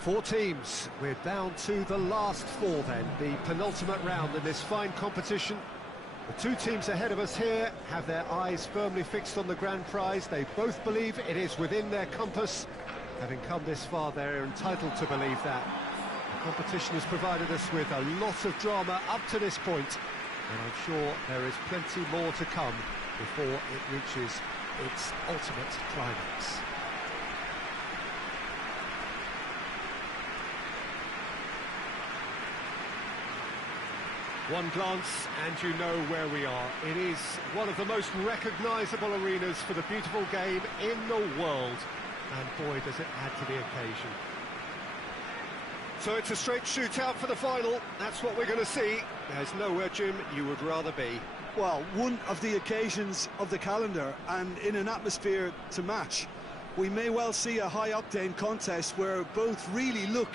Four teams. We're down to the last four then, the penultimate round in this fine competition. The two teams ahead of us here have their eyes firmly fixed on the grand prize. They both believe it is within their compass. Having come this far, they're entitled to believe that. The competition has provided us with a lot of drama up to this point, and I'm sure there is plenty more to come before it reaches its ultimate climax. One glance and you know where we are. It is one of the most recognisable arenas for the beautiful game in the world. And boy, does it add to the occasion. So it's a straight shootout for the final. That's what we're going to see. There's nowhere, Jim, you would rather be. Well, one of the occasions of the calendar, and in an atmosphere to match. We may well see a high-octane contest where both really look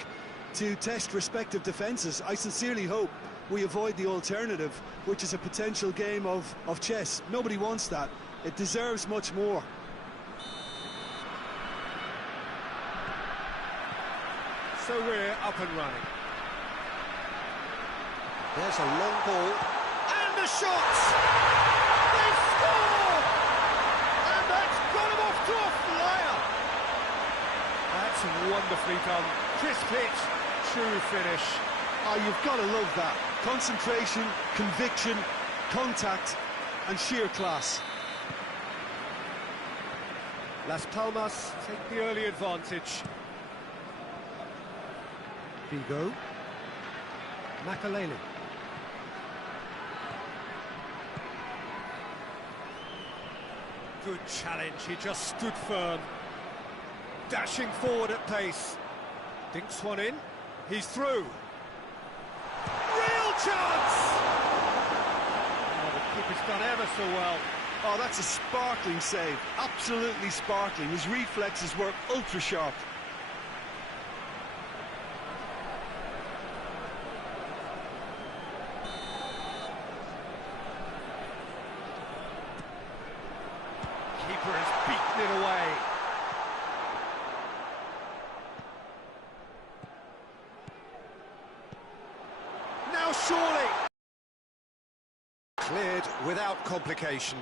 to test respective defences. I sincerely hope we avoid the alternative, which is a potential game of chess. Nobody wants that. It deserves much more. So we're up and running. There's a long ball. And the shots! They score! And that's got him off to a flyer! That's wonderfully done. Crisp hit, true finish. Oh, you've got to love that. Concentration, conviction, contact, and sheer class. Las Palmas take the early advantage. VIGO. Makaleli. Good challenge, he just stood firm. Dashing forward at pace. Dinks one in, he's through. Real chance! Oh, the keeper's done ever so well. Oh, that's a sparkling save, absolutely sparkling. His reflexes were ultra-sharp. Keeper has beaten it away. Now surely! Cleared without complication.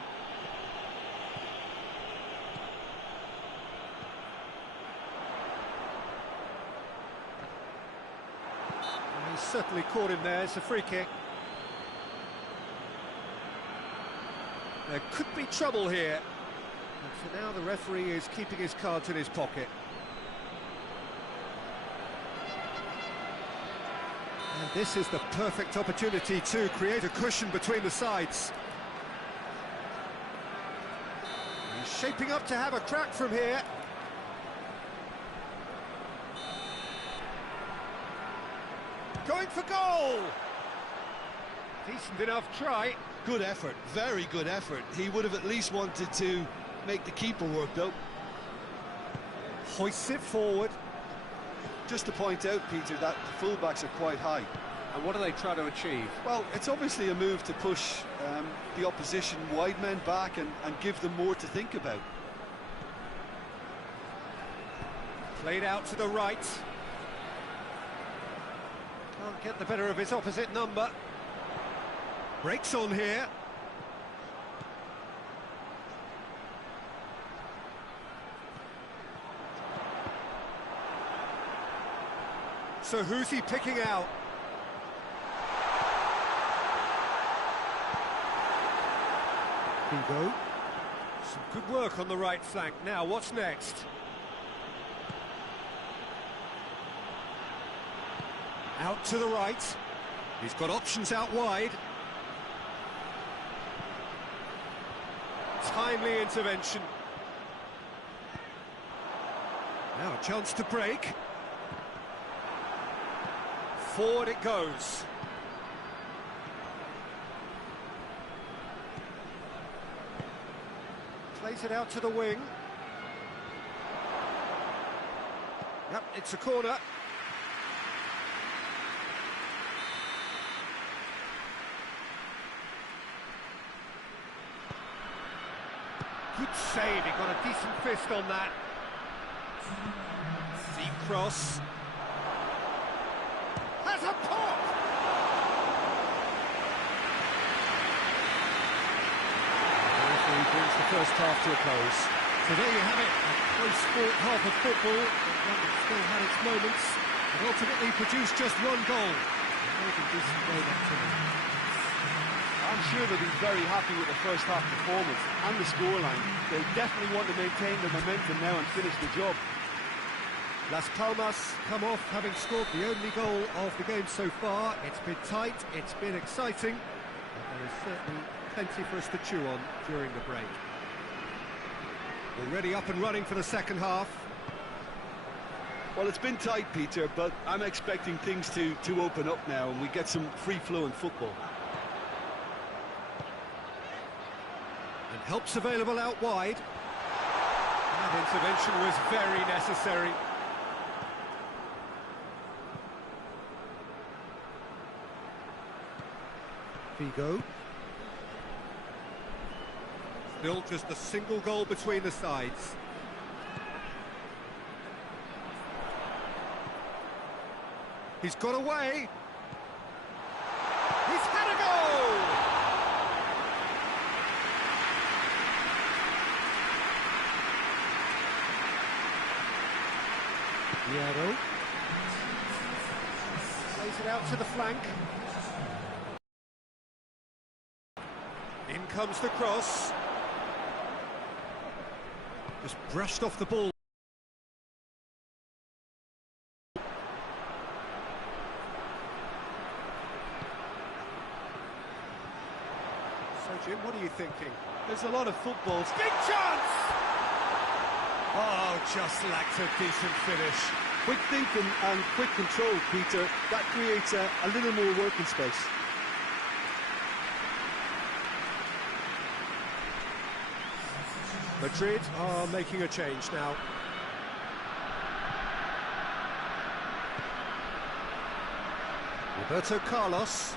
He's certainly caught him there. It's a free kick. There could be trouble here. And for now, the referee is keeping his cards in his pocket. And this is the perfect opportunity to create a cushion between the sides. He's shaping up to have a crack from here. Going for goal! Decent enough try. Good effort, very good effort. He would have at least wanted to make the keeper work, though. Hoists it forward. Just to point out, Peter, that the fullbacks are quite high. And what do they try to achieve? Well, it's obviously a move to push the opposition wide men back and give them more to think about. Played out to the right. Can't get the better of his opposite number. Breaks on here. So who's he picking out? VIGO. Some good work on the right flank. Now, what's next? Out to the right. He's got options out wide. Timely intervention. Now a chance to break. Forward it goes. Plays it out to the wing. Yep, it's a corner. Good save, he got a decent fist on that. Deep cross. first half to a close. So there you have it, a close-fought half of football, but one that still had its moments, and ultimately produced just one goal. Maybe decent game activity. I'm sure they'll be very happy with the first half performance and the scoreline. They definitely want to maintain the momentum now and finish the job. Las Palmas come off having scored the only goal of the game so far. It's been tight, it's been exciting, and there is certainly plenty for us to chew on during the break. Already up and running for the second half. Well, it's been tight, Peter, but I'm expecting things to open up now and we get some free-flowing football. And help's available out wide. That intervention was very necessary. VIGO. Still just a single goal between the sides. He's got away. He's had a goal! Piero. Plays it out to the flank. In comes the cross. Just brushed off the ball. So, Jim, what are you thinking? There's a lot of footballs. Big chance! Oh, just lacked a decent finish. Quick thinking and quick control, Peter. That creates a little more working space. Madrid are making a change now. Roberto Carlos,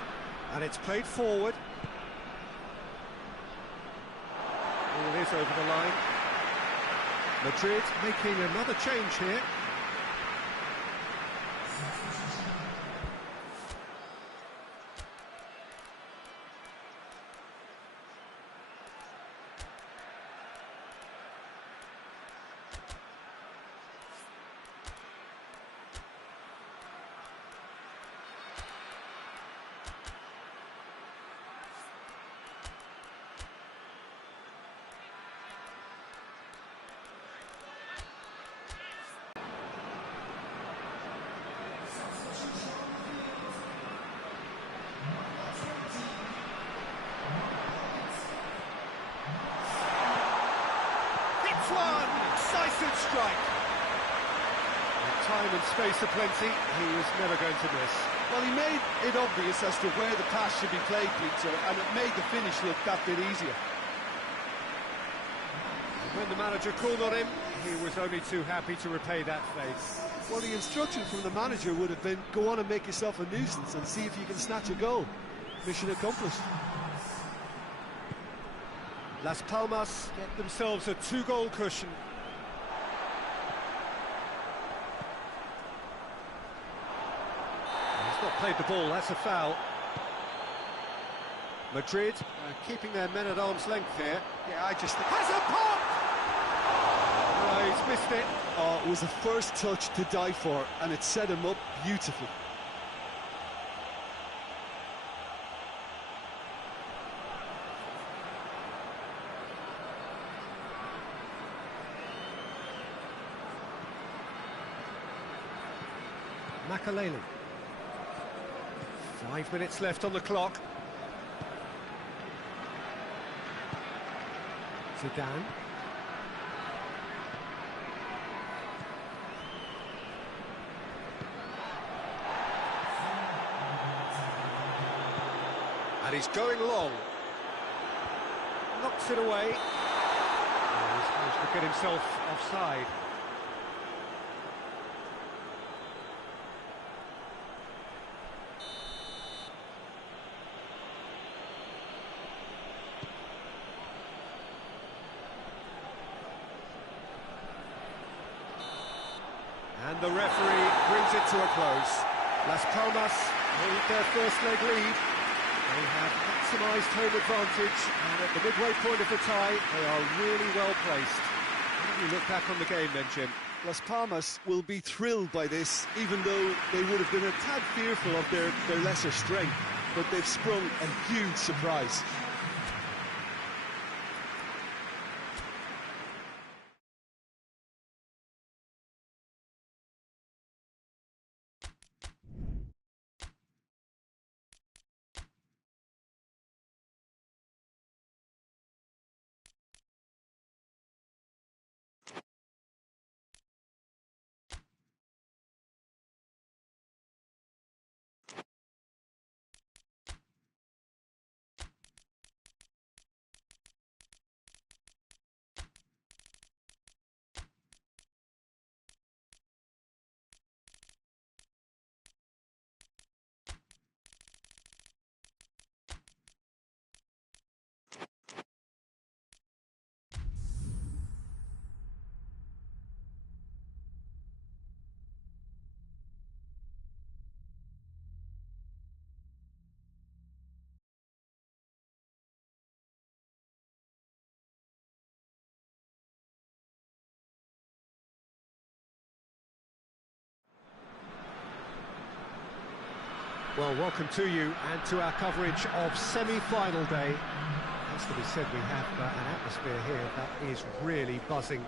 and it's played forward. Ball is over the line. Madrid making another change here. One decisive strike. With time and space aplenty, he was never going to miss. Well, he made it obvious as to where the pass should be played, Peter, and it made the finish look that bit easier. When the manager called on him, he was only too happy to repay that face. Well, the instruction from the manager would have been, go on and make yourself a nuisance and see if you can snatch a goal. Mission accomplished. Las Palmas get themselves a 2-goal cushion. He's not played the ball, that's a foul. Madrid keeping their men at arm's length here. Yeah, I just think... Has a pop! Oh, he's missed it. Oh, it was the first touch to die for, and it set him up beautifully. Makaleli. 5 minutes left on the clock. Zidane. And he's going long. Knocks it away. Oh, he's managed to get himself offside. And the referee brings it to a close. Las Palmas hold their first leg lead. They have maximised home advantage, and at the midway point of the tie, they are really well placed. How do you look back on the game then, Jim? Las Palmas will be thrilled by this, even though they would have been a tad fearful of their lesser strength, but they've sprung a huge surprise. Well, welcome to you and to our coverage of semi-final day. Has to be said, we have an atmosphere here that is really buzzing.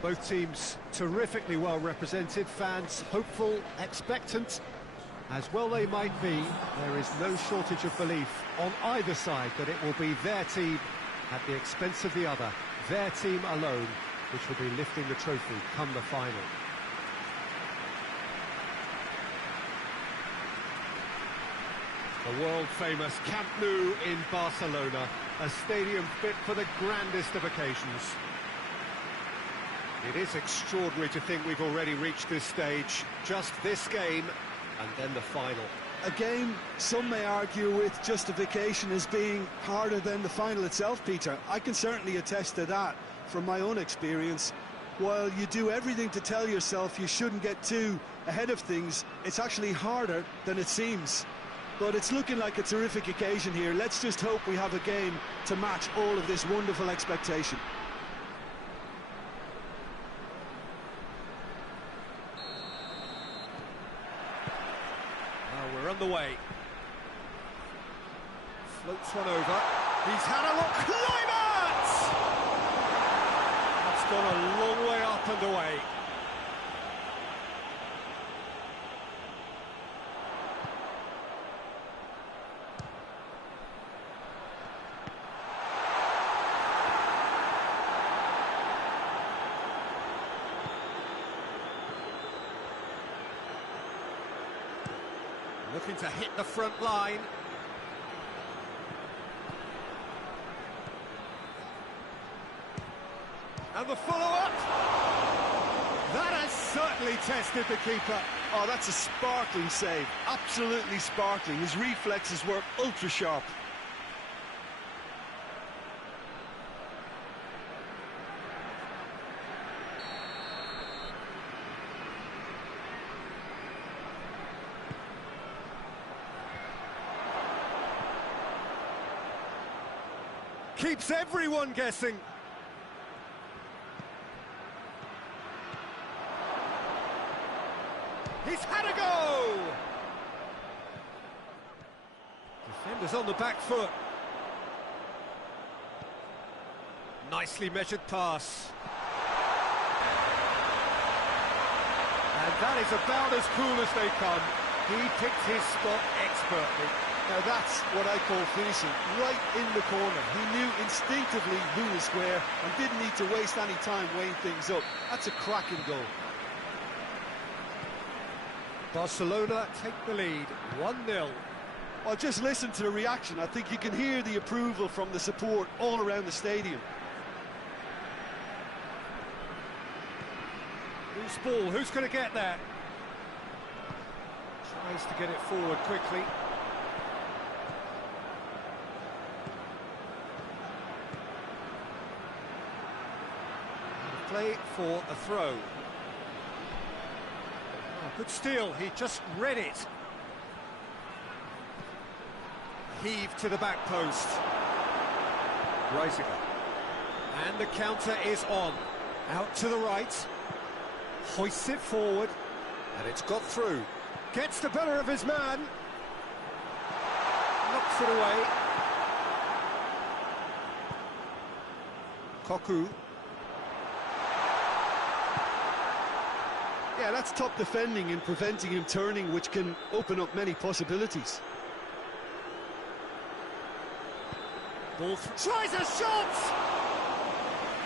Both teams terrifically well represented, fans hopeful, expectant. As well they might be, there is no shortage of belief on either side that it will be their team at the expense of the other, their team alone, which will be lifting the trophy come the final. The world-famous Camp Nou in Barcelona, a stadium fit for the grandest of occasions. It is extraordinary to think we've already reached this stage, just this game, and then the final. A game some may argue with justification as being harder than the final itself, Peter. I can certainly attest to that from my own experience. While you do everything to tell yourself you shouldn't get too ahead of things, it's actually harder than it seems. But it's looking like a terrific occasion here. Let's just hope we have a game to match all of this wonderful expectation. Well, we're underway. Floats one over. He's had a look. Climax! That's gone a long way up and away. Looking to hit the front line. And the follow-up. That has certainly tested the keeper. Oh, that's a sparkling save. Absolutely sparkling. His reflexes were ultra-sharp. Keeps everyone guessing. He's had a go! Defenders on the back foot. Nicely measured pass. And that is about as cool as they come. He picked his spot expertly. Now that's what I call finishing, right in the corner. He knew instinctively who was square and didn't need to waste any time weighing things up. That's a cracking goal. Barcelona take the lead, 1-0. Well, just listen to the reaction. I think you can hear the approval from the support all around the stadium. Loose ball, who's going to get that? Tries to get it forward quickly. Play for a throw. Oh, good steal, he just read it. heave to the back post. Reisiger. And the counter is on. Out to the right. Hoists it forward. And it's got through. Gets the better of his man. Knocks it away. Koku. Yeah, that's top defending and preventing him turning, which can open up many possibilities. Ball tries a shot!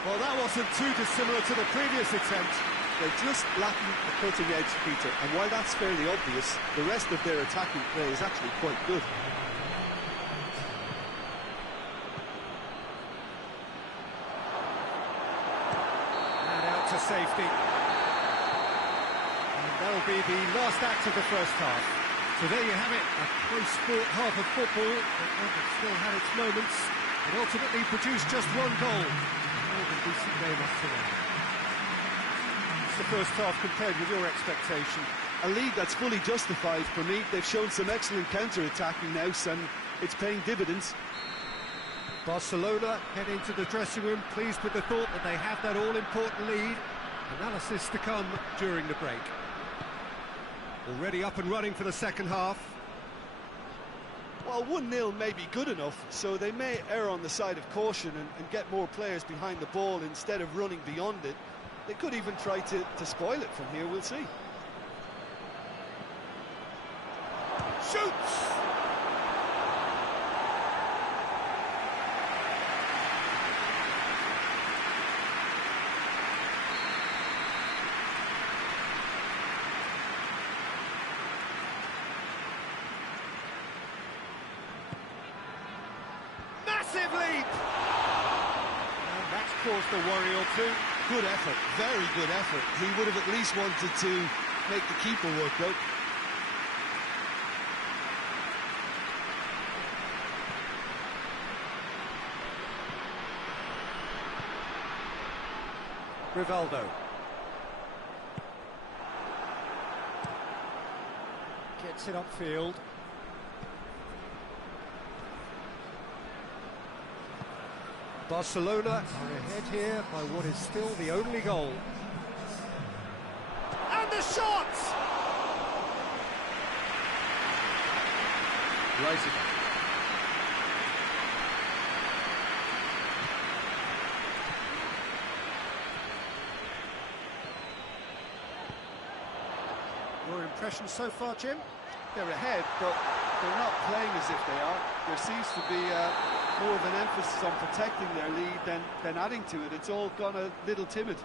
Well, that wasn't too dissimilar to the previous attempt. They're just lacking the cutting edge, Peter, and while that's fairly obvious, the rest of their attacking play is actually quite good. And out to safety. And that'll be the last act of the first half. So there you have it, a close-fought half of football, but one that still had its moments, and ultimately produced just one goal. More than decent game up to now. It's the first half compared with your expectation. A lead that's fully justified for me. They've shown some excellent counter-attacking now, and it's paying dividends. Barcelona head into the dressing room pleased with the thought that they have that all-important lead. Analysis to come during the break. Already up and running for the second half. Well, 1-0 may be good enough, so they may err on the side of caution and get more players behind the ball instead of running beyond it. They could even try to spoil it from here, we'll see. Shoots! Massive leap! And that's caused a worry or two. Good effort, very good effort. He would have at least wanted to make the keeper work out. Rivaldo. Gets it upfield. Barcelona are ahead here by what is still the only goal. And the shot! Reisiger. Your impression so far, Jim? They're ahead, but they're not playing as if they are. There seems to be more of an emphasis on protecting their lead than adding to it. It's all gone a little timid.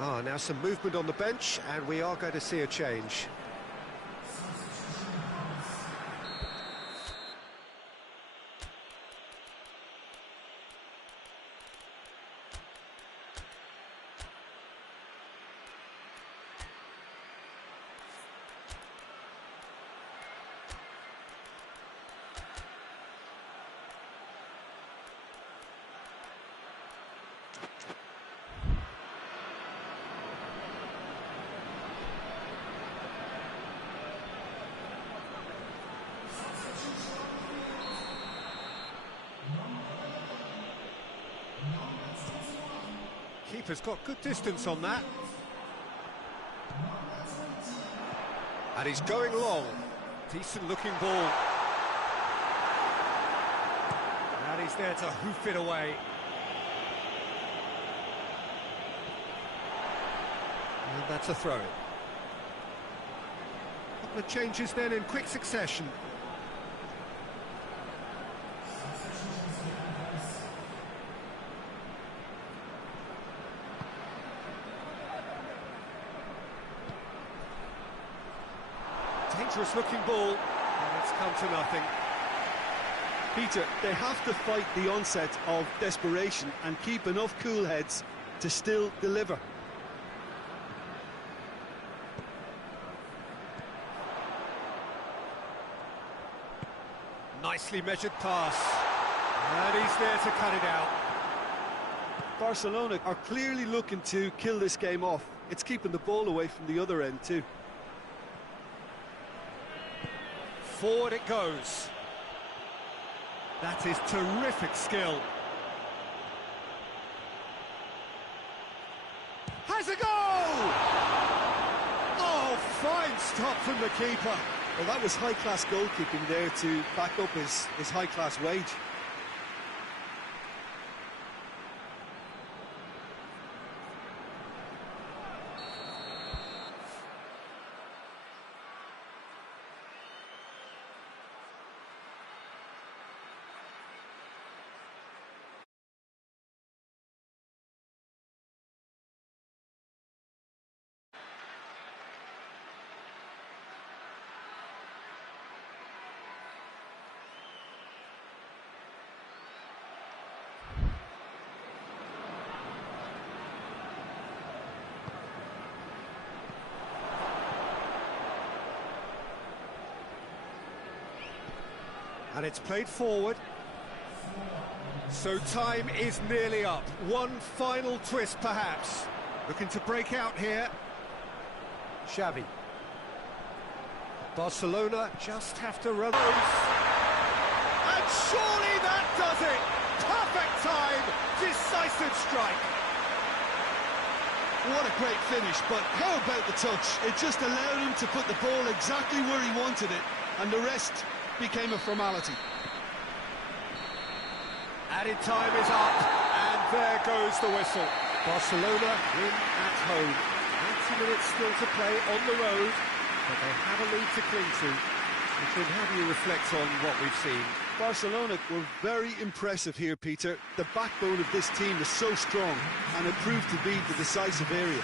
Now some movement on the bench, and we are going to see a change. Keeper's got good distance on that. And he's going long. Decent looking ball. And he's there to hoof it away. And that's a throw-in. Couple of changes then in quick succession. Dangerous looking ball, and it's come to nothing. Peter, they have to fight the onset of desperation and keep enough cool heads to still deliver. Nicely measured pass, and he's there to cut it out. Barcelona are clearly looking to kill this game off. It's keeping the ball away from the other end too. forward it goes. That is terrific skill. Has a goal! Oh, fine stop from the keeper. Well, that was high-class goalkeeping there to back up his high-class wage. And it's played forward. So time is nearly up. One final twist, perhaps. Looking to break out here. Xavi. Barcelona just have to run. And surely that does it! Perfect time! Decisive strike! What a great finish, but how about the touch? It just allowed him to put the ball exactly where he wanted it, and the rest became a formality. Added time is up, and there goes the whistle. Barcelona win at home. 90 minutes still to play on the road, but they have a lead to cling to. Richard, how do you reflect on what we've seen? Barcelona were very impressive here, Peter. The backbone of this team is so strong, and it proved to be the decisive area.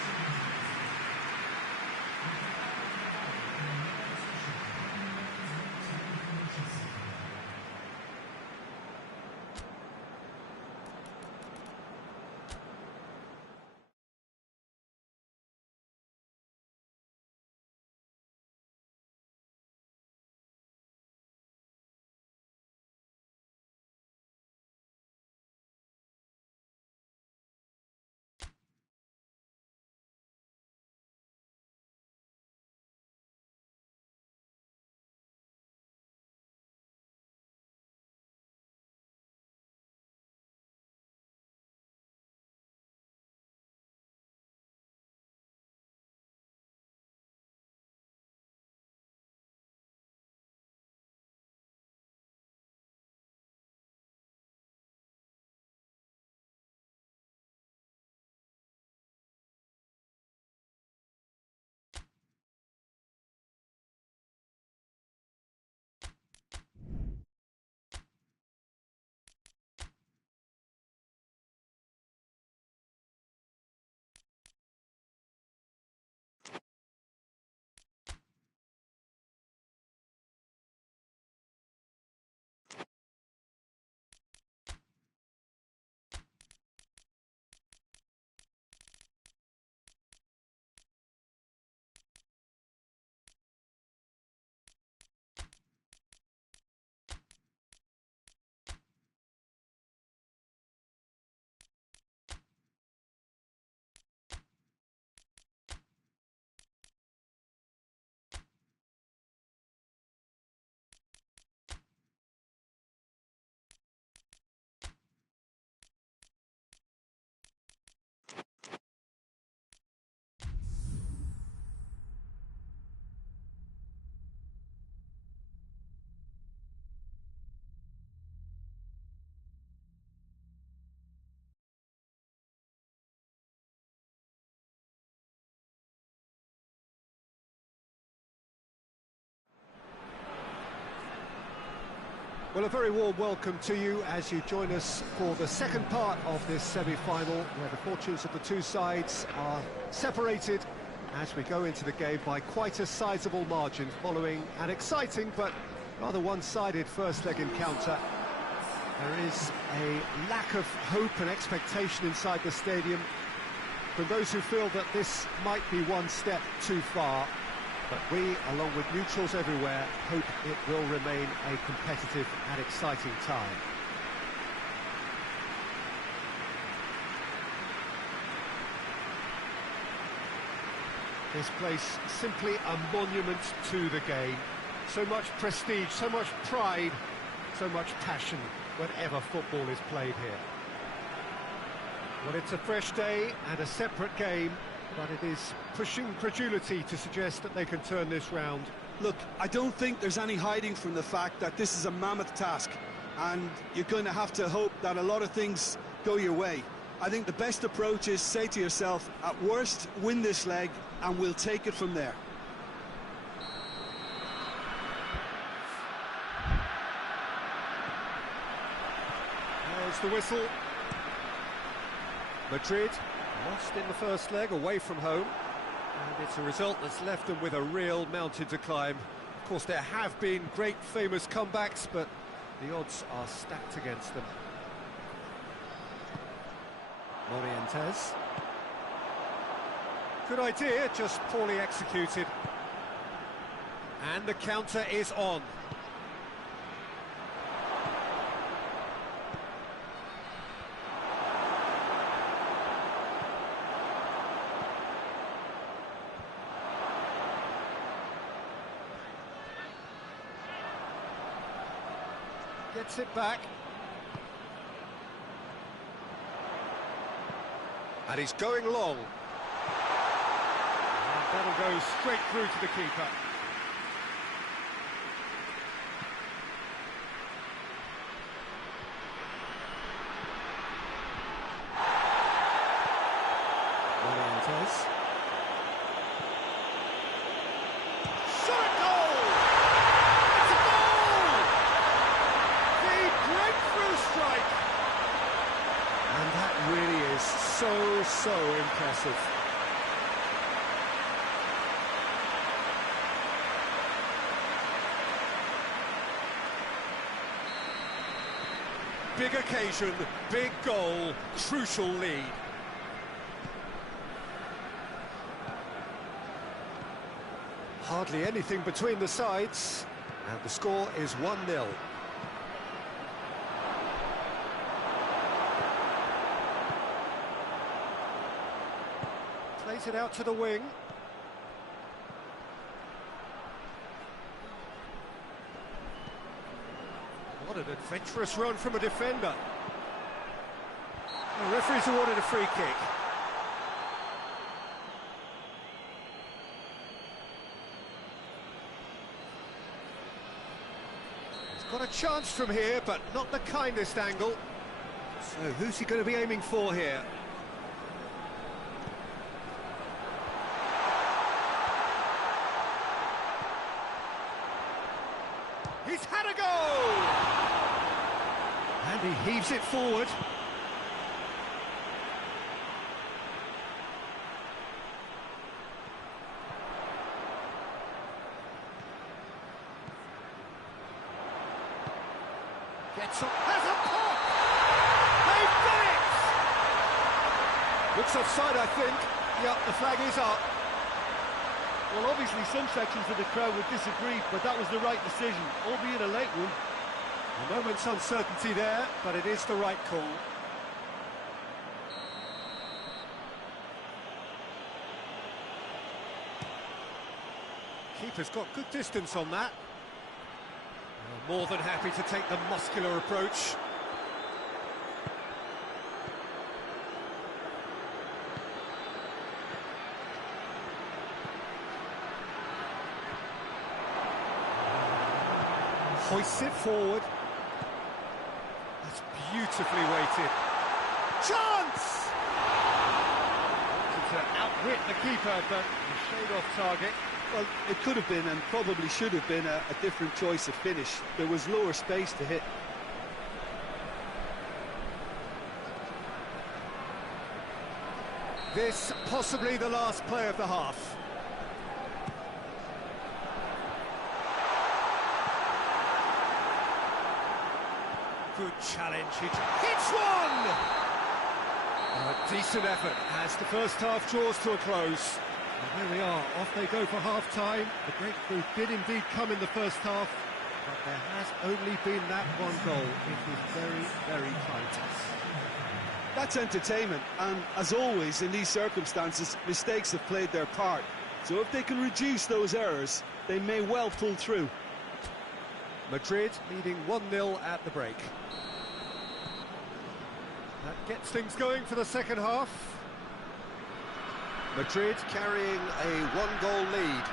Well, a very warm welcome to you as you join us for the second part of this semi-final, where the fortunes of the two sides are separated as we go into the game by quite a sizable margin, following an exciting but rather one-sided first leg encounter. There is a lack of hope and expectation inside the stadium from those who feel that this might be one step too far. But we, along with neutrals everywhere, hope it will remain a competitive and exciting time. This place simply a monument to the game. so much prestige, so much pride, so much passion whenever football is played here. Well, it's a fresh day and a separate game, but it is pushing credulity to suggest that they can turn this round. Look, I don't think there's any hiding from the fact that this is a mammoth task, and you're going to have to hope that a lot of things go your way. I think the best approach is say to yourself, at worst, win this leg, and we'll take it from there. There's the whistle. Madrid lost in the first leg away from home, and it's a result that's left them with a real mountain to climb. Of course, there have been great famous comebacks, but the odds are stacked against them. Morientes. Good idea, just poorly executed. And the counter is on. Gets it back. And he's going long. And that'll go straight through to the keeper. Morientes. Shot at goal! It's a goal! The breakthrough strike! And that really is so impressive. Big occasion, big goal, crucial lead. Hardly anything between the sides, and the score is 1-0. Plays it out to the wing. What an adventurous run from a defender. The referee's awarded a free kick. He's got a chance from here, but not the kindest angle. So who's he going to be aiming for here? He's had a go! And he heaves it forward. Gets up, has a pop! They've done it! Looks offside, I think. Yep, the flag is up. Well, obviously some sections of the crowd would disagree, but that was the right decision, albeit a late one. A moment's uncertainty there, but it is the right call. Keeper's got good distance on that. More than happy to take the muscular approach. Hoists it forward. That's beautifully weighted. Chance! To outwit the keeper, but a shade off target. Well, it could have been and probably should have been a different choice of finish. There was lower space to hit. This possibly the last play of the half. Good challenge, he hits one! A decent effort as the first half draws to a close. And here we are, off they go for half-time. The breakthrough did indeed come in the first half, but there has only been that one goal. It was very tight. That's entertainment, and as always in these circumstances, mistakes have played their part. So if they can reduce those errors, they may well pull through. Madrid leading 1-0 at the break. That gets things going for the second half. Madrid carrying a one-goal lead.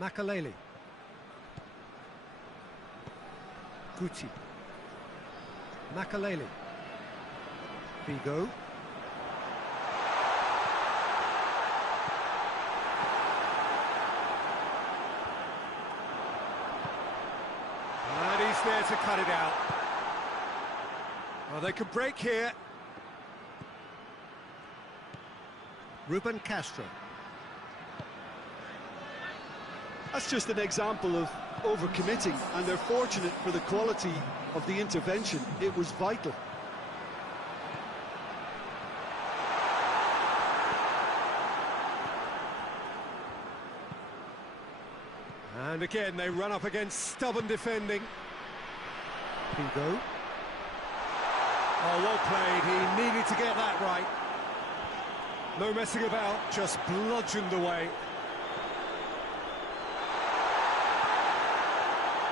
Makaleli. Guti. Makaleli. VIGO. And he's there to cut it out. Well, they can break here. Ruben Castro. That's just an example of overcommitting, and they're fortunate for the quality of the intervention. It was vital. And again, they run up against stubborn defending. VIGO. Oh, well played. He needed to get that right. No messing about, just bludgeoned away.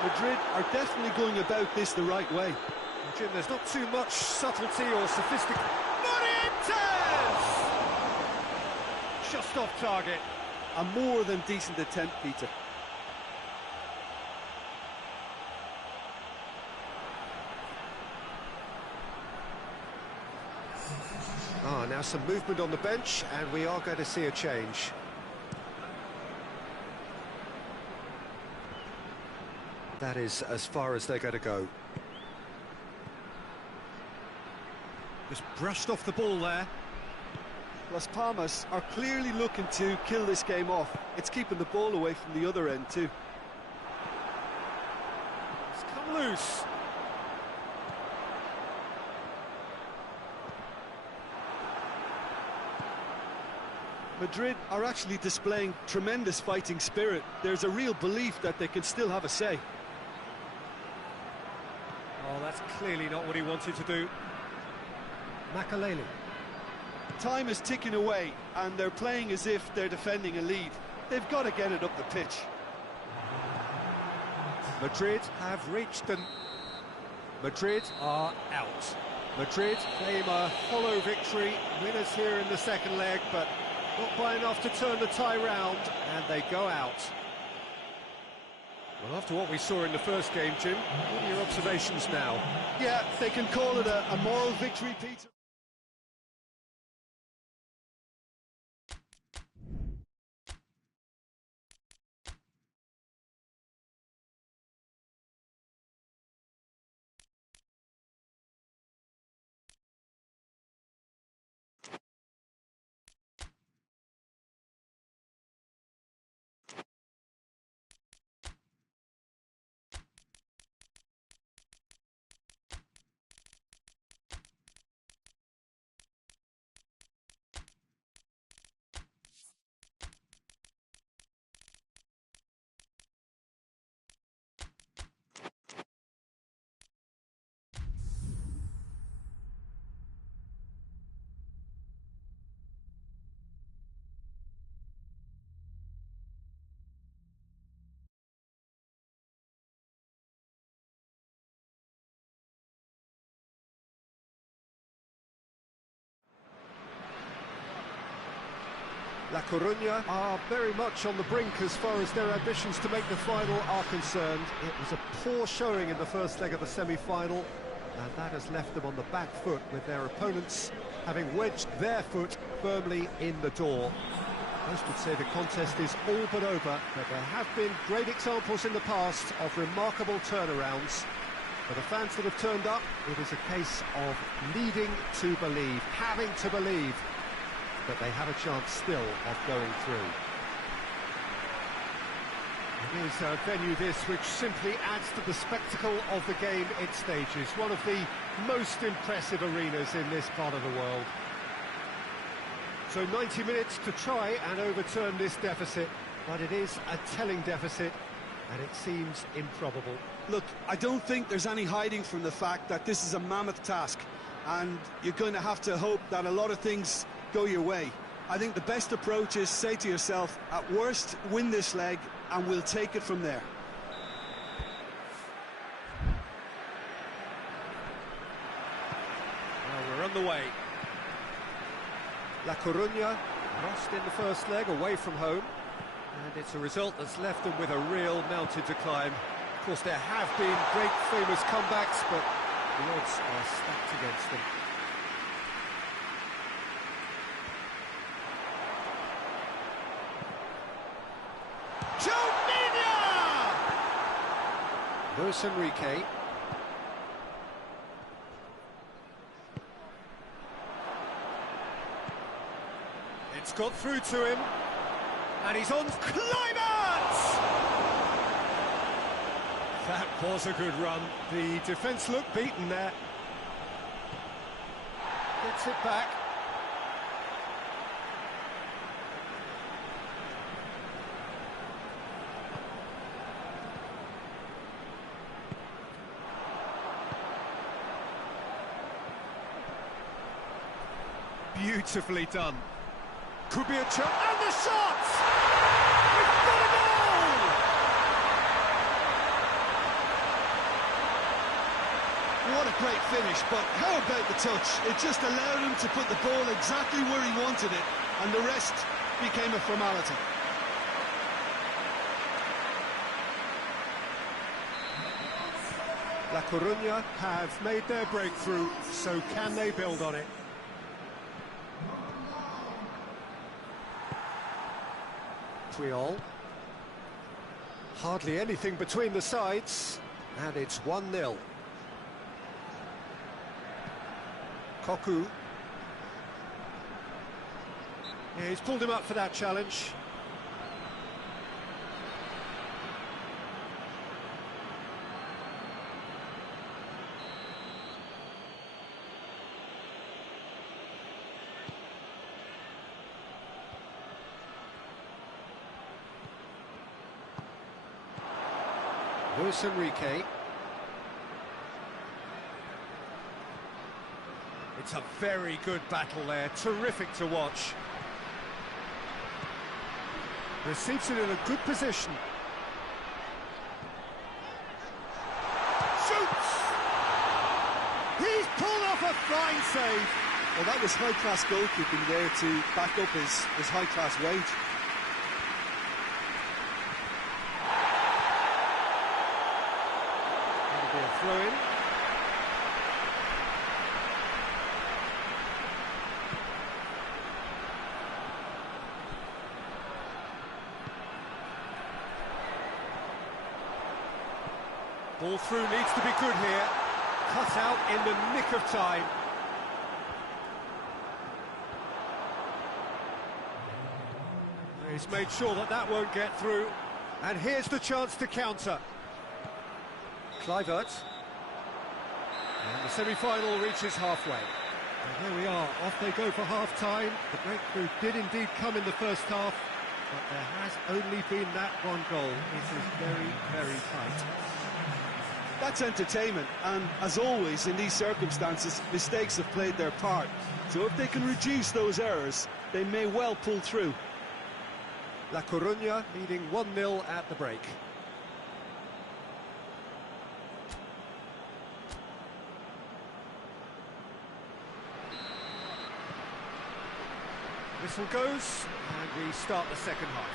Madrid are definitely going about this the right way. Jim, there's not too much subtlety or sophistication. Benitez! Just off target. A more than decent attempt, Peter. Now some movement on the bench, and we are going to see a change. That is as far as they're going to go. Just brushed off the ball there. Las Palmas are clearly looking to kill this game off. It's keeping the ball away from the other end too. It's come loose. Madrid are actually displaying tremendous fighting spirit. There's a real belief that they can still have a say. Oh, that's clearly not what he wanted to do. Makaleli. Time is ticking away, and they're playing as if they're defending a lead. They've got to get it up the pitch. Madrid have reached them. Madrid are out. Madrid claim a hollow victory. Winners here in the second leg, but not by enough to turn the tie round, and they go out. Well, after what we saw in the first game, Jim, what are your observations now? Yeah, they can call it a moral victory, Peter. La Coruña are very much on the brink as far as their ambitions to make the final are concerned. It was a poor showing in the first leg of the semi-final, and that has left them on the back foot with their opponents having wedged their foot firmly in the door. Most would say the contest is all but over, but there have been great examples in the past of remarkable turnarounds. For the fans that have turned up, it is a case of needing to believe, having to believe that they have a chance still of going through. It is a venue this which simply adds to the spectacle of the game it stages. One of the most impressive arenas in this part of the world. So 90 minutes to try and overturn this deficit, but it is a telling deficit, and it seems improbable. Look, I don't think there's any hiding from the fact that this is a mammoth task, and you're going to have to hope that a lot of things go your way. I think the best approach is say to yourself, at worst, win this leg, and we'll take it from there. Well, we're on the way. La Coruña lost in the first leg away from home, and it's a result that's left them with a real mountain to climb. Of course, there have been great, famous comebacks, but the odds are stacked against them. Luis Enrique. It's got through to him, and he's on climax! That was a good run. The defence looked beaten there. Gets it back. Beautifully done. Could be a chance. And the shot! We've got a goal! What a great finish, but how about the touch? It just allowed him to put the ball exactly where he wanted it, and the rest became a formality. La Coruña have made their breakthrough, so can they build on it? Triol. Hardly anything between the sides, and it's 1-0. Koku. Yeah, he's pulled him up for that challenge. Luis Enrique. It's a very good battle there, terrific to watch. Receives it in a good position. Shoots! He's pulled off a fine save. Well, that was high-class goalkeeping there to back up his high-class wage. Throw in. Ball through needs to be good here. Cut out in the nick of time. He's made sure that that won't get through. And here's the chance to counter. Kluivert. And the semi-final reaches halfway. And there we are, off they go for half-time. The breakthrough did indeed come in the first half, but there has only been that one goal. It is very, very tight. That's entertainment, and as always in these circumstances, mistakes have played their part. So if they can reduce those errors, they may well pull through. La Coruña leading 1-0 at the break. Whistle goes, and we start the second half.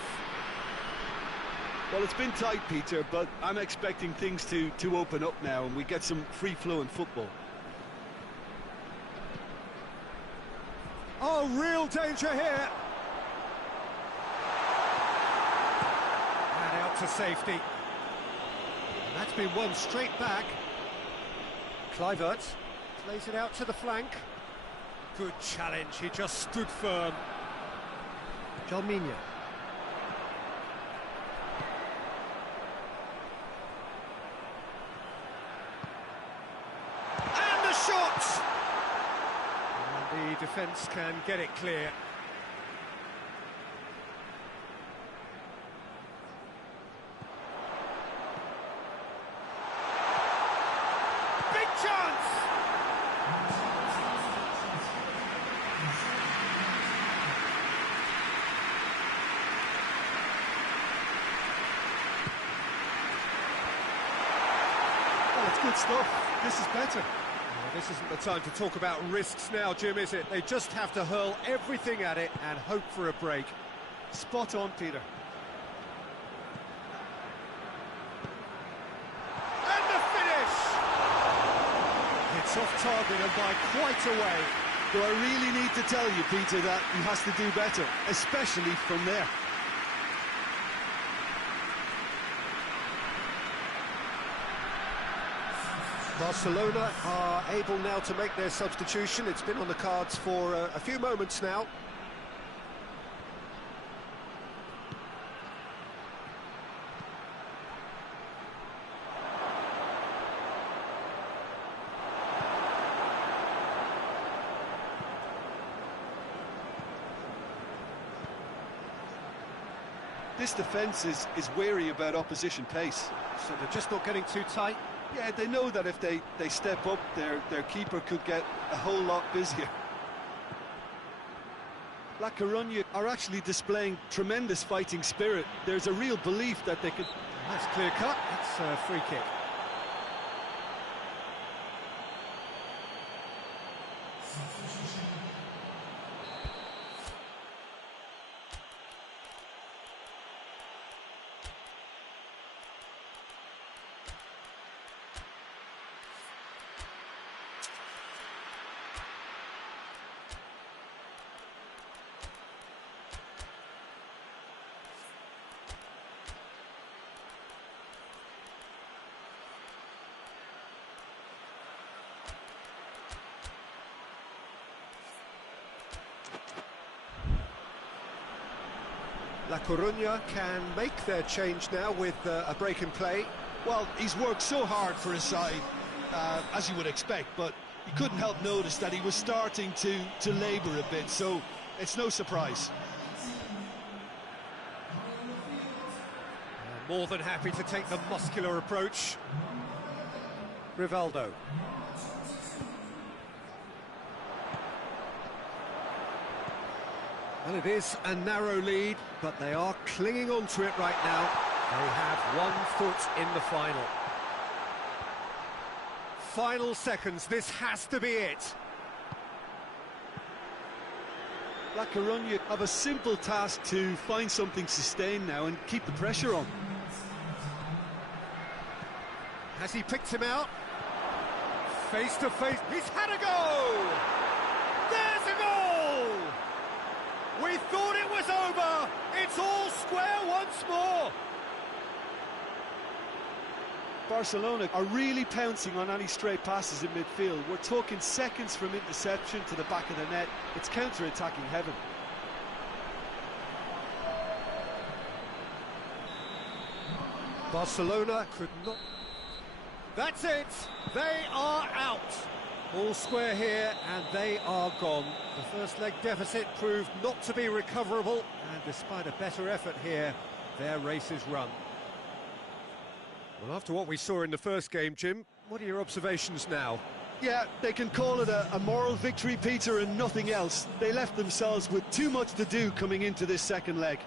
Well, it's been tight, Peter, but I'm expecting things to open up now, and we get some free-flowing football. Oh, real danger here. And out to safety. And that's been won straight back. Kluivert plays it out to the flank. Good challenge, he just stood firm. Jalminha. And the shot! And the defence can get it clear. good stuff. This is better. Well, this isn't the time to talk about risks now, Jim, is it? They just have to hurl everything at it and hope for a break. Spot on, Peter. And the finish! It's off target and by quite a way. Do I really need to tell you, Peter, that he has to do better, especially from there? Barcelona are able now to make their substitution. It's been on the cards for a few moments now. This defence is wary about opposition pace. So they're just not getting too tight. Yeah, they know that if they step up, their keeper could get a whole lot busier. La Coruña are actually displaying tremendous fighting spirit. There's a real belief that they could... That's clear cut. It's a free kick. La Coruña can make their change now with a break in play. Well, he's worked so hard for his side, as you would expect, but you couldn't help notice that he was starting to labour a bit, so it's no surprise. More than happy to take the muscular approach. Rivaldo. Well, it is a narrow lead, but they are clinging on to it right now. They have 1 foot in the final. Final seconds, this has to be it. La Coruña have a simple task to find something sustained now and keep the pressure on. Has he picked him out? Face to face, he's had a go! There's a goal! We thought it was over! It's all square once more! Barcelona are really pouncing on any stray passes in midfield. We're talking seconds from interception to the back of the net. It's counter-attacking heaven. Barcelona could not... That's it! They are out! All square here, and they are gone. The first leg deficit proved not to be recoverable, and despite a better effort here, their race is run. Well, after what we saw in the first game, Jim, what are your observations now? Yeah, they can call it a moral victory, Peter, and nothing else. They left themselves with too much to do coming into this second leg.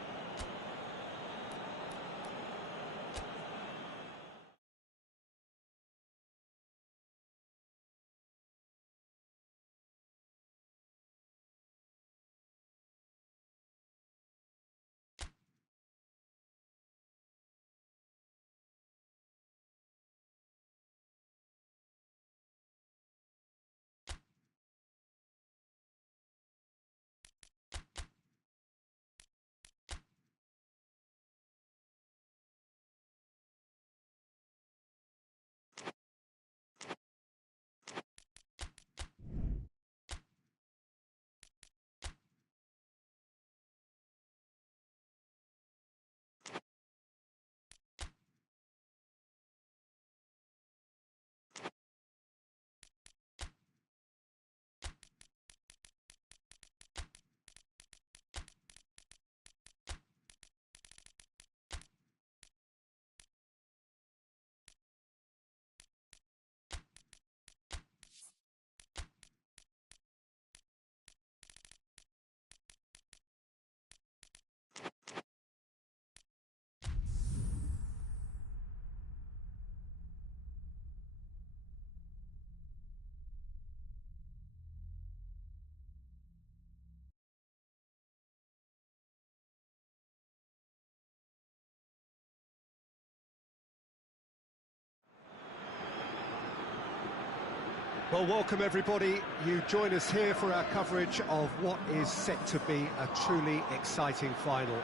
Well, welcome everybody. You join us here for our coverage of what is set to be a truly exciting final.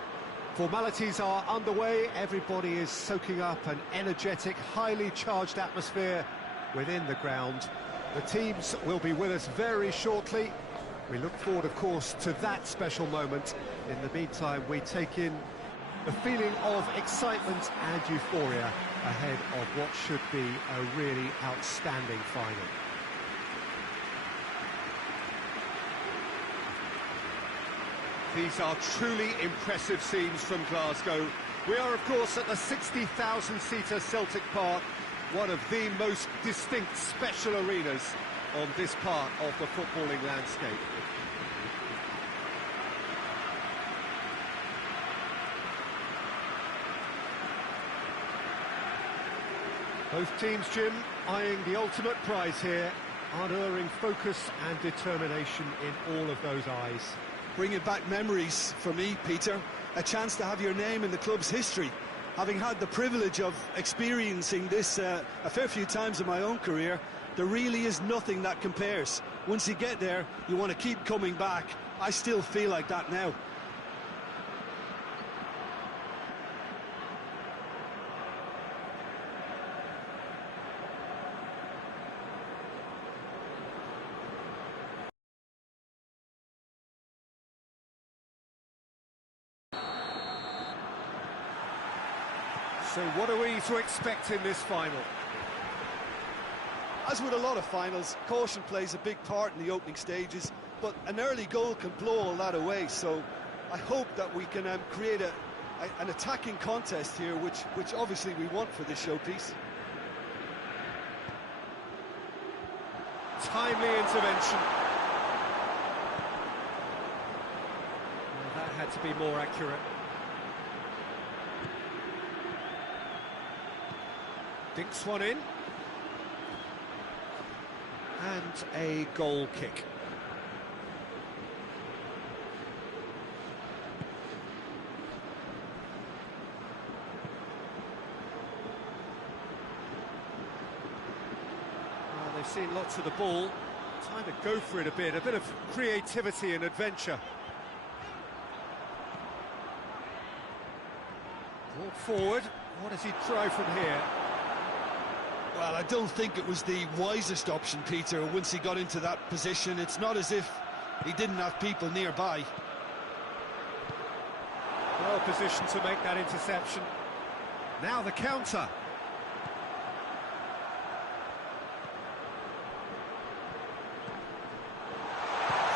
Formalities are underway, everybody is soaking up an energetic, highly charged atmosphere within the ground. The teams will be with us very shortly. We look forward, of course, to that special moment. In the meantime, we take in the feeling of excitement and euphoria ahead of what should be a really outstanding final. These are truly impressive scenes from Glasgow. We are, of course, at the 60,000-seater Celtic Park, one of the most distinct special arenas on this part of the footballing landscape. Both teams, Jim, eyeing the ultimate prize here, unerring focus and determination in all of those eyes. Bringing back memories for me, Peter. A chance to have your name in the club's history. Having had the privilege of experiencing this a fair few times in my own career, there really is nothing that compares. Once you get there, you want to keep coming back. I still feel like that now. So what are we to expect in this final? As with a lot of finals, caution plays a big part in the opening stages, but an early goal can blow all that away, so I hope that we can create an attacking contest here, which obviously we want for this showpiece. Timely intervention. Well, that had to be more accurate. Dinks one in. And a goal kick. Well, they've seen lots of the ball. Time to go for it a bit of creativity and adventure. Brought forward. What does he try from here? Well, I don't think it was the wisest option, Peter, once he got into that position. It's not as if he didn't have people nearby. Well positioned to make that interception. Now the counter.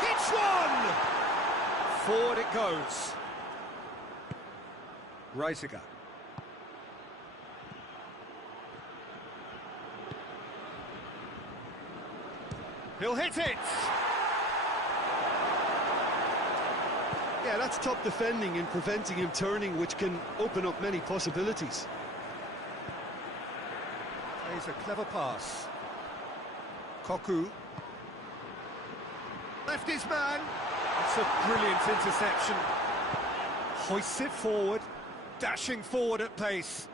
Hits one! Forward it goes. Reisiger. He'll hit it! Yeah, that's top defending and preventing him turning, which can open up many possibilities. Plays a clever pass. Koku. Left his man. It's a brilliant interception. Hoists it forward, dashing forward at pace.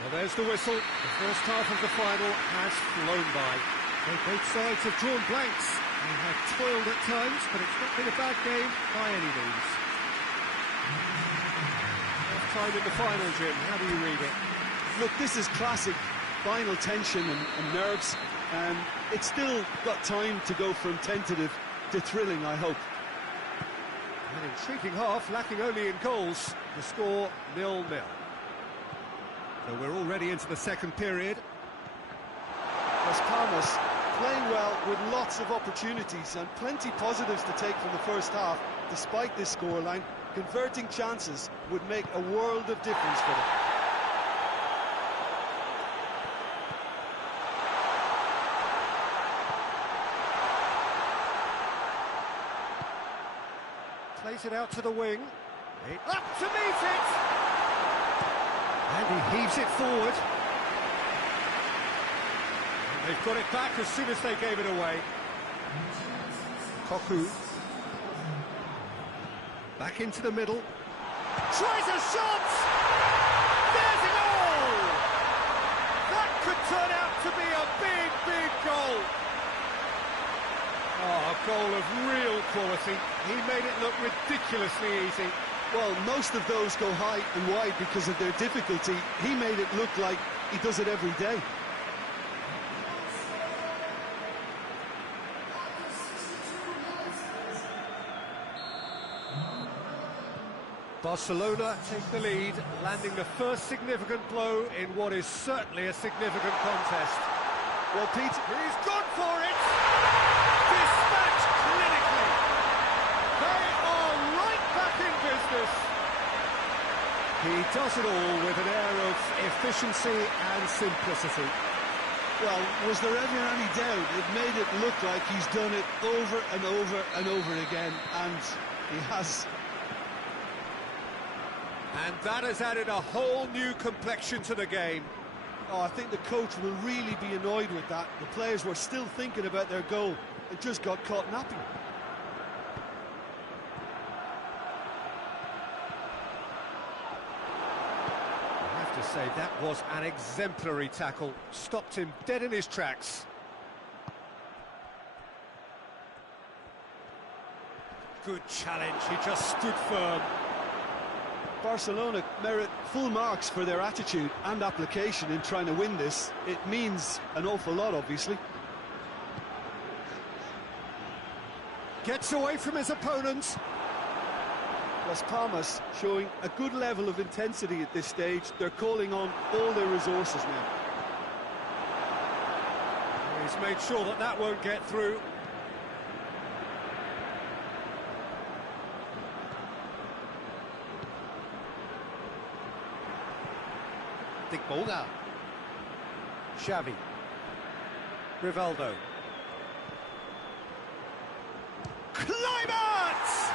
Well, there's the whistle. The first half of the final has flown by. Both sides have drawn blanks. They have toiled at times, but it's not been a bad game by any means. Half time in the final, Jim. How do you read it? Look, this is classic final tension and nerves, and it's still got time to go from tentative to thrilling, I hope. An intriguing half, lacking only in goals. The score 0-0. So we're already into the second period. Las Palmas playing well with lots of opportunities and plenty positives to take from the first half. Despite this scoreline, converting chances would make a world of difference for them. Plays it out to the wing. Up to meet it! And he heaves it forward. They've got it back as soon as they gave it away. Koku. Back into the middle. Tries a shot! There's a goal! That could turn out to be a big, big goal. Oh, a goal of real quality. He made it look ridiculously easy. Well, most of those go high and wide because of their difficulty. He made it look like he does it every day. Barcelona take the lead, landing the first significant blow in what is certainly a significant contest. Well, Pete, He's gone for it! Dispatched clinically! They are right back in business! He does it all with an air of efficiency and simplicity. well, was there ever any doubt? It made it look like he's done it over and over and over again, and he has. And that has added a whole new complexion to the game. Oh, I think the coach will really be annoyed with that. The players were still thinking about their goal and just got caught napping. I have to say, that was an exemplary tackle. Stopped him dead in his tracks. Good challenge, he just stood firm. Barcelona merit full marks for their attitude and application in trying to win this. It means an awful lot, obviously. Gets away from his opponents. Las Palmas showing a good level of intensity at this stage. They're calling on all their resources now. He's made sure that that won't get through. Dickball. Xavi. Rivaldo. Climax!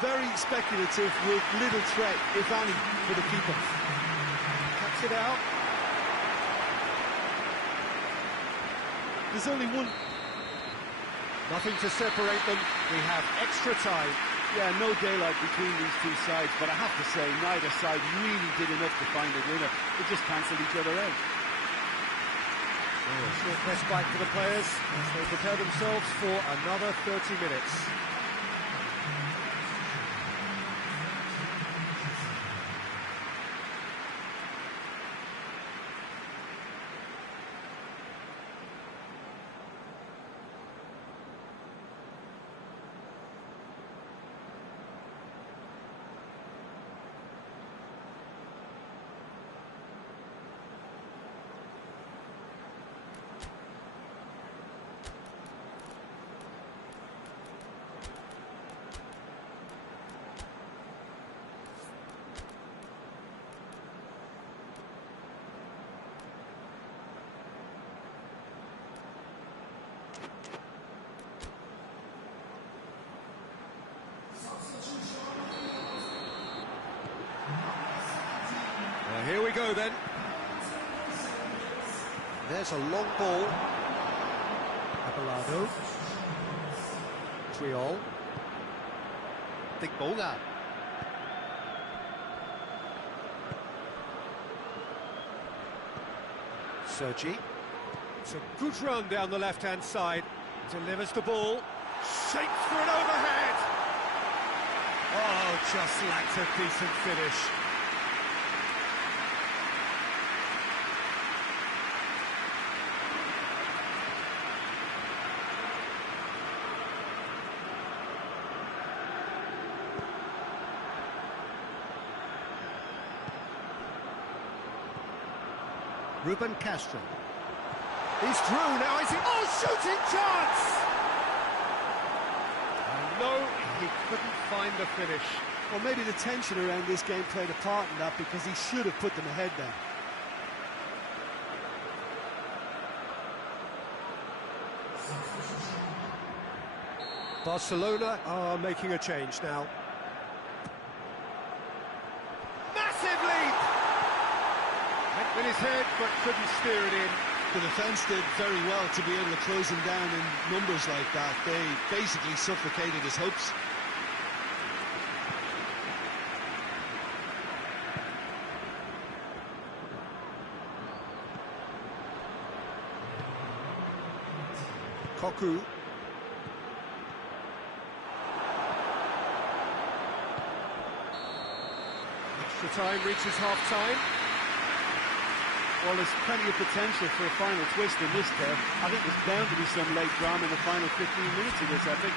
Very speculative with little threat, if any, for the keeper. Cuts it out. There's only one. Nothing to separate them. We have extra time. Yeah, no daylight between these two sides, but I have to say, neither side really did enough to find a winner. They just cancelled each other out. Short respite for the players as they prepare themselves for another 30 minutes. Here we go then. There's a long ball. Abelardo. Triol. Dickball. Sergi. It's a good run down the left-hand side. Delivers the ball. Shapes for an overhead. Oh, just lacked a decent finish. Ruben Castro. He's through now, is he? Oh, shooting chance! No, he couldn't find the finish. Well, maybe the tension around this game played a part in that, because he should have put them ahead then. Barcelona are making a change now. Massive leap! Went with his head, but couldn't steer it in. The defence did very well to be able to close him down in numbers like that. They basically suffocated his hopes. Koku. Extra time reaches half-time. Well, there's plenty of potential for a final twist in this, Kev. I think there's bound to be some late drama in the final 15 minutes of this, I think.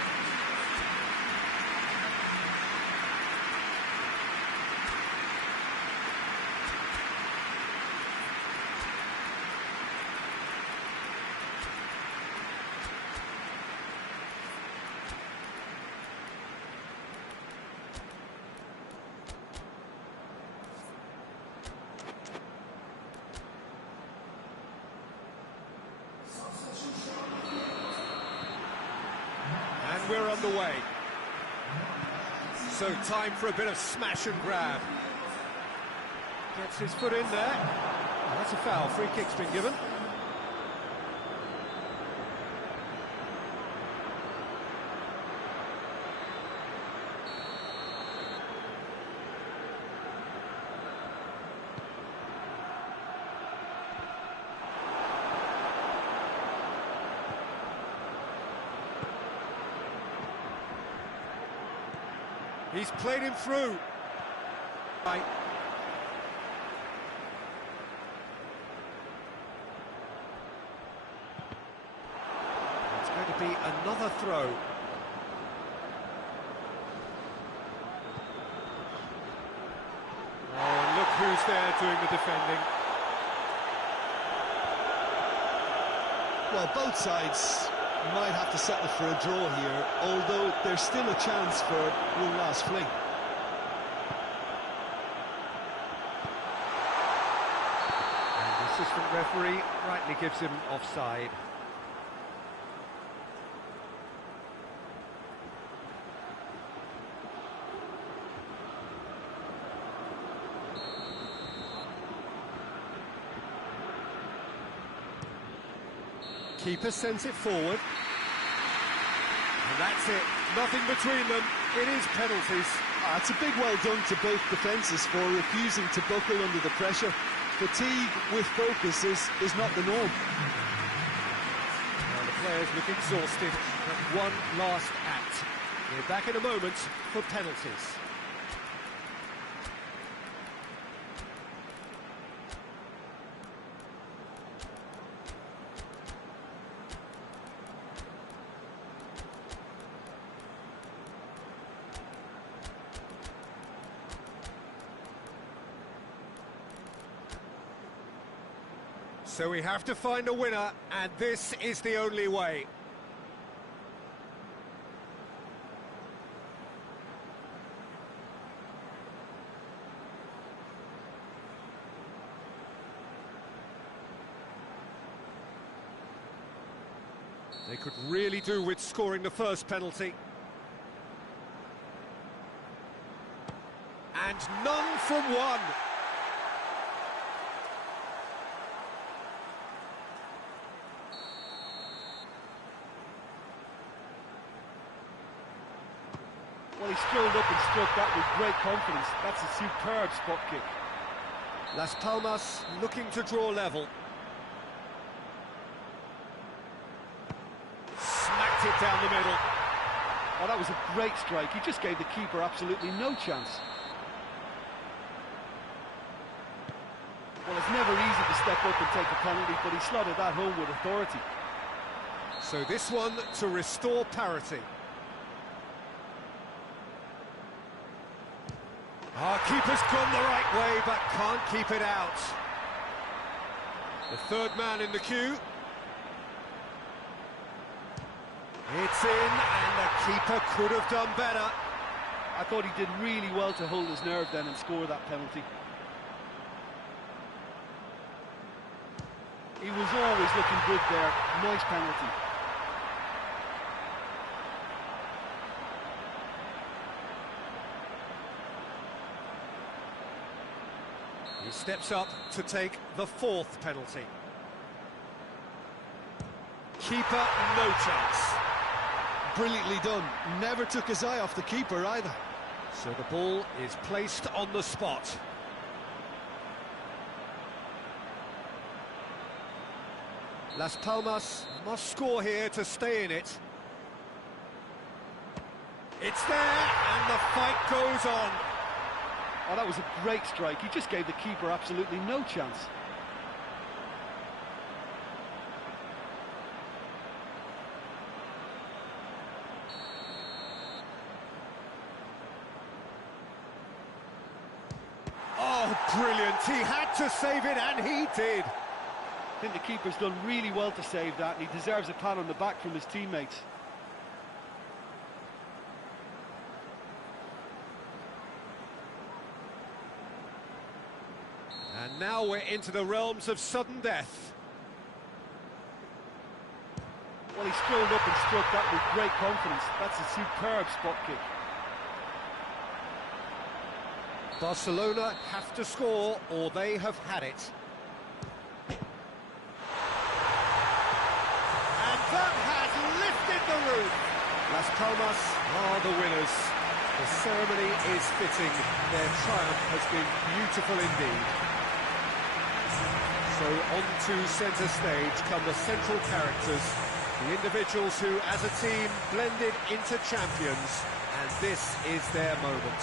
We're on the way. So time for a bit of smash and grab. Gets his foot in there. Oh, that's a foul. Free kick's been given. He's played him through. Right. It's going to be another throw. Oh, and look who's there doing the defending. Well, both sides might have to settle for a draw here, although there's still a chance for one last fling. And the assistant referee rightly gives him offside. Keeper sends it forward. And that's it. Nothing between them. It is penalties. It's a big well done to both defences for refusing to buckle under the pressure. Fatigue with focus is not the norm. Now the players look exhausted. But one last act. We're back in a moment for penalties. So we have to find a winner, and this is the only way. They could really do with scoring the first penalty. And none from one. Well, he strolled up and struck that with great confidence. That's a superb spot kick. Las Palmas looking to draw level. Smacked it down the middle. Oh, that was a great strike. He just gave the keeper absolutely no chance. Well, it's never easy to step up and take a penalty, but he slotted that home with authority. So this one to restore parity. Our keeper's gone the right way, but can't keep it out. The third man in the queue. It's in, and the keeper could have done better. I thought he did really well to hold his nerve then and score that penalty. He was always looking good there. Nice penalty. He steps up to take the fourth penalty. keeper, no chance. Brilliantly done. Never took his eye off the keeper either. So the ball is placed on the spot. Las Palmas must score here to stay in it. It's there, and the fight goes on. Oh, that was a great strike. He just gave the keeper absolutely no chance. Oh, brilliant. He had to save it, and he did. I think the keeper's done really well to save that, and he deserves a pat on the back from his teammates. And now we're into the realms of sudden death. Well, he strolled up and struck that with great confidence. That's a superb spot kick. Barcelona have to score, or they have had it. And that has lifted the roof. Las Palmas are the winners. The ceremony is fitting. Their triumph has been beautiful indeed. So on to centre stage come the central characters, the individuals who, as a team, blended into champions, and this is their moment.